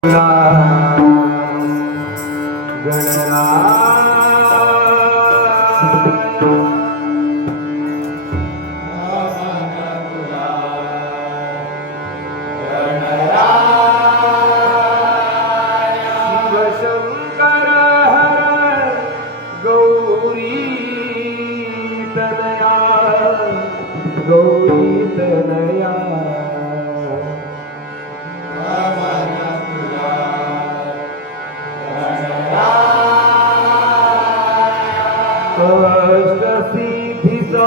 Shiva Shankar अष्टसिद्धिसा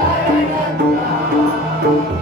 Thank you.